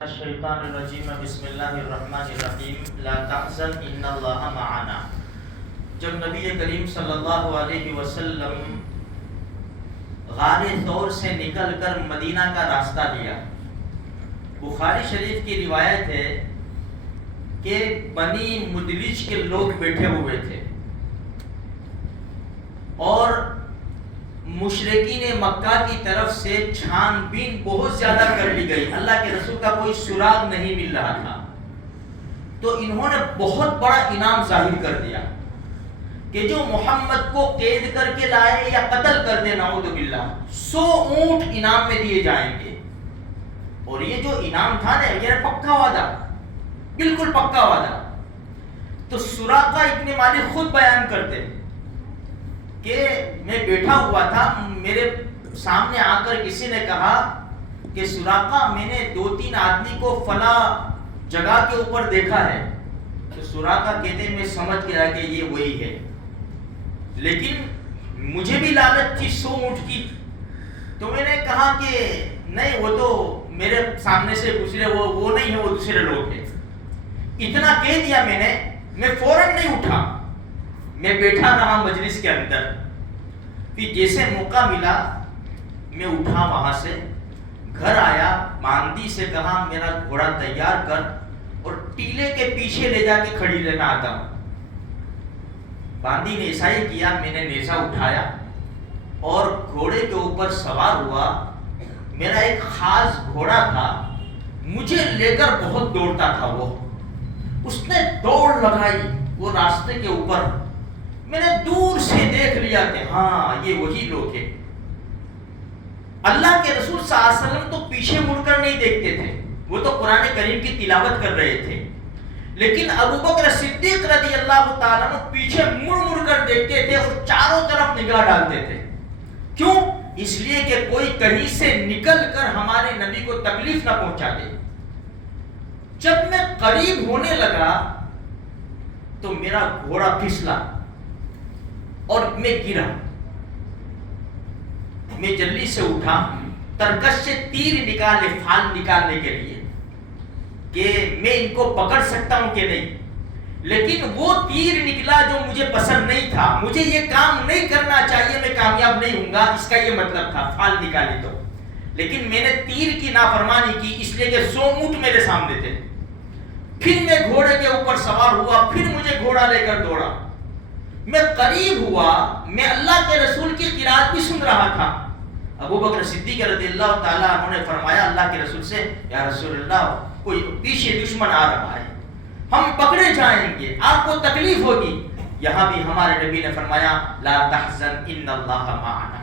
الشیطان الرجیم بسم اللہ الرحمن الرحیم لا تحزن ان اللہ معنا۔ جب نبی کریم صلی اللہ علیہ وسلم غار ثور سے نکل کر مدینہ کا راستہ لیا، بخاری شریف کی روایت ہے کہ بنی مدلج کے لوگ بیٹھے ہوئے تھے اور مشرکین مکہ کی طرف سے چھان بین بہت زیادہ کر لی گئی، اللہ کے رسول کا کوئی سراغ نہیں مل رہا تھا۔ تو انہوں نے بہت بڑا انعام ظاہر کر دیا کہ جو محمد کو قید کر کے لائے یا قتل کر دے، نعوذ باللہ، 100 اونٹ انعام میں دیے جائیں گے۔ اور یہ جو انعام تھا نا، یہ پکا وعدہ، بالکل پکا وعدہ۔ تو سراقہ ابن مالک خود بیان کرتے کہ میں بیٹھا ہوا تھا، میرے سامنے آ کر کسی نے کہا کہ سراقہ میں نے 2-3 آدمی کو فلاں جگہ کے اوپر دیکھا ہے۔ تو سراقہ کہتے میں سمجھ گیا کہ یہ وہی ہے، لیکن مجھے بھی لالچ تھی 100 اونٹ کی۔ تو میں نے کہا کہ نہیں، وہ تو میرے سامنے سے گزرے، وہ نہیں ہے، وہ دوسرے لوگ ہیں۔ اتنا کہہ دیا میں فوراً نہیں اٹھا، میں بیٹھا رہا مجلس کے اندر۔ پھر جیسے موقع ملا میں اٹھا، وہاں سے گھر آیا، باندی سے کہا میرا گھوڑا تیار کر اور ٹیلے کے پیچھے لے جا کے کھڑی رہنا آتا ہوں۔ باندی نے ایسا ہی کیا، میں نے نیزہ اٹھایا اور گھوڑے کے اوپر سوار ہوا۔ میرا ایک خاص گھوڑا تھا، مجھے لے کر بہت دوڑتا تھا وہ۔ اس نے دوڑ لگائی وہ راستے کے اوپر، میں نے دور سے دیکھ لیا کہ ہاں یہ وہی لوگ ہیں۔ اللہ کے رسول صلی اللہ علیہ وسلم تو پیچھے مڑ کر نہیں دیکھتے تھے، وہ تو قرآن کریم کی تلاوت کر رہے تھے، لیکن ابو بکر صدیق رضی اللہ تعالیٰ عنہ پیچھے مڑ مڑ کر دیکھتے تھے اور چاروں طرف نگاہ ڈالتے تھے۔ کیوں؟ اس لیے کہ کوئی کہیں سے نکل کر ہمارے نبی کو تکلیف نہ پہنچا دے۔ جب میں قریب ہونے لگا تو میرا گھوڑا پھسلا اور میں گرا۔ میں جلدی سے اٹھا، ترکش سے تیر نکالے، فال نکالنے کے لیے کہ میں ان کو پکڑ سکتا ہوں کہ نہیں، لیکن وہ تیر نکلا جو مجھے پسند نہیں تھا۔ مجھے یہ کام نہیں کرنا چاہیے، میں کامیاب نہیں ہوں گا، اس کا یہ مطلب تھا، فال نکالی تو۔ لیکن میں نے تیر کی نافرمانی کی، اس لیے کہ 100 اونٹ میرے سامنے تھے۔ پھر میں گھوڑے کے اوپر سوار ہوا، پھر مجھے گھوڑا لے کر دوڑا۔ میں قریب ہوا، میں اللہ کے رسول کی قرات بھی سن رہا تھا۔ ابو بکر صدیق رضی اللہ تعالیٰ عنہ نے فرمایا اللہ کے رسول سے، یا رسول اللہ، کوئی پیچھے دشمن آ رہا ہے، ہم پکڑے جائیں گے، آپ کو تکلیف ہوگی۔ یہاں بھی ہمارے نبی نے فرمایا لا تحزن ان اللہ معنا،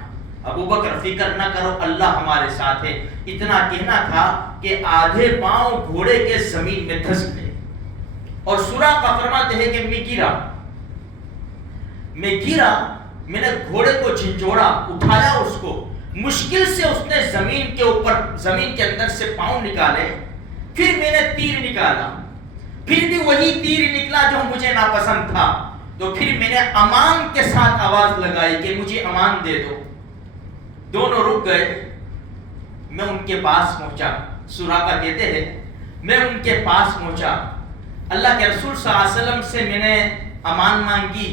ابو بکر فکر نہ کرو، اللہ ہمارے ساتھ ہے۔ اتنا کہنا تھا کہ آدھے پاؤں گھوڑے کے زمین میں دھس گئے اور سراقہ فرماتے ہیں کہ میں گرا، میں نے گھوڑے کو جھنجھوڑا، اٹھایا اس کو، مشکل سے اس نے زمین کے اوپر، زمین کے اندر سے پاؤں نکالے۔ پھر میں نے تیر نکالا، پھر بھی وہی تیر نکلا جو مجھے ناپسند تھا۔ تو پھر میں نے امان کے ساتھ آواز لگائی کہ مجھے امان دے دو۔ دونوں رک گئے، میں ان کے پاس پہنچا، سراقہ کہتے ہیں میں ان کے پاس پہنچا، اللہ کے رسول صلی اللہ علیہ وسلم سے میں نے امان مانگی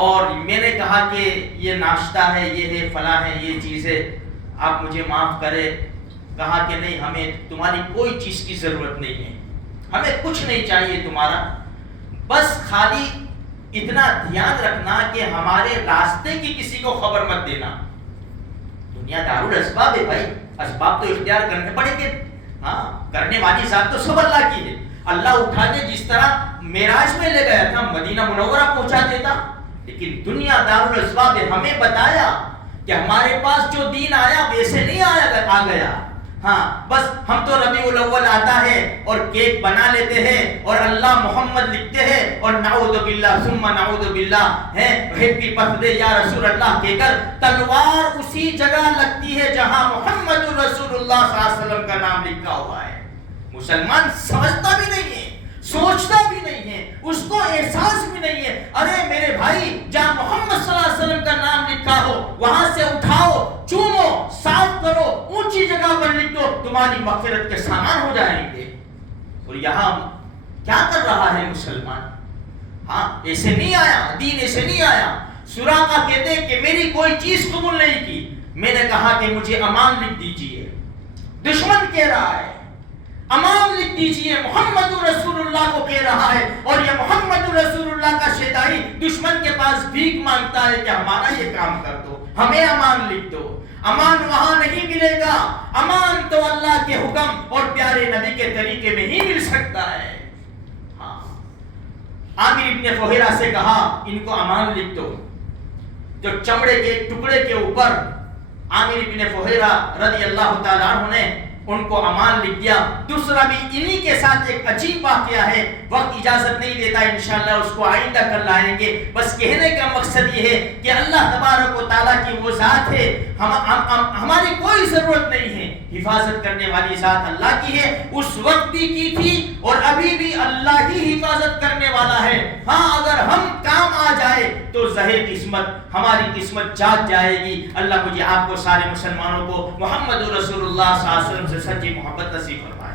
اور میں نے کہا کہ یہ ناشتہ ہے، یہ ہے، فلاں ہے، یہ چیز ہے، آپ مجھے معاف کرے۔ کہا کہ نہیں، ہمیں تمہاری کوئی چیز کی ضرورت نہیں ہے، ہمیں کچھ نہیں چاہیے تمہارا، بس خالی اتنا دھیان رکھنا کہ ہمارے راستے کی کسی کو خبر مت دینا۔ دنیا دارالاسباب ہے بھائی، اسباب تو اختیار کرنے پڑیں گے، ہاں، کرنے والی ذات تو سب اللہ کی ہے۔ اللہ اٹھا کے جس طرح معراج میں لے گیا تھا، مدینہ منورہ پہنچا دیتا، لیکن دنیا دارالاسباب ہے، ہمیں بتایا کہ ہمارے پاس جو دین آیا ویسے نہیں آ گیا۔ ہاں، بس ہم تو ربیع الاول آتا ہے اور کیک بنا لیتے ہیں اور اللہ محمد لکھتے ہیں اور نعوذ باللہ ثم نعوذ باللہ ہے، ہیپی برتھ ڈے یا رسول اللہ کہہ کر تلوار اسی جگہ لگتی ہے جہاں محمد رسول اللہ صلی اللہ علیہ وسلم کا نام لکھا ہوا ہے۔ مسلمان سمجھتا بھی نہیں ہے، سوچتا بھی نہیں ہے، اس کو احساس بھی نہیں ہے۔ ارے میرے بھائی، جہاں محمد صلی اللہ علیہ وسلم کا نام لکھا ہو وہاں سے اٹھاؤ، چومو، صاف کرو، اونچی جگہ پر لکھ دو، تمہاری مغفرت کے سامان ہو جائیں گے۔ اور یہاں کیا کر رہا ہے مسلمان؟ ہاں، ایسے نہیں آیا، دین ایسے نہیں آیا۔ سراقہ کہتے ہیں کہ میری کوئی چیز قبول نہیں کی، میں نے کہا کہ مجھے امان لکھ دیجئے۔ دشمن کہہ رہا ہے امان لکھ دیجئے، محمد رسول اللہ کو کہہ رہا ہے، اور یہ محمد رسول اللہ کا شیدائی دشمن کے پاس بھیک مانگتا ہے کہ ہمارا یہ کام کر دو، ہمیں امان لکھ دو۔ امان وہاں نہیں ملے گا، امان تو اللہ کے حکم اور پیارے نبی کے طریقے میں ہی مل سکتا ہے۔ ہاں، عامر ابن فہیرہ سے کہا ان کو امان لکھ دو۔ جو چمڑے کے ٹکڑے کے اوپر عامر ابن فہیرہ رضی اللہ تعالیٰ عنہ نے ان کو امان لکھ دیا۔ دوسرا بھی انہی کے ساتھ ایک عجیب واقعہ ہے، وقت اجازت نہیں دیتا، انشاءاللہ اس کو آئندہ کر لائیں گے۔ بس کہنے کا مقصد یہ ہے کہ اللہ تبارک و تعالیٰ کی وہ ذات ہے، ہماری کوئی ضرورت نہیں ہے، حفاظت کرنے والی ذات اللہ کی ہے، اس وقت بھی کی تھی اور ابھی بھی اللہ ہی حفاظت کرنے والا ہے۔ ہاں، اگر ہم کام آ جائے تو زہر قسمت، ہماری قسمت جاگ جائے گی۔ اللہ مجھے آپ کو سارے مسلمانوں کو محمد رسول اللہ صلی اللہ علیہ وسلم سے سچی محبت نصیب فرمائے۔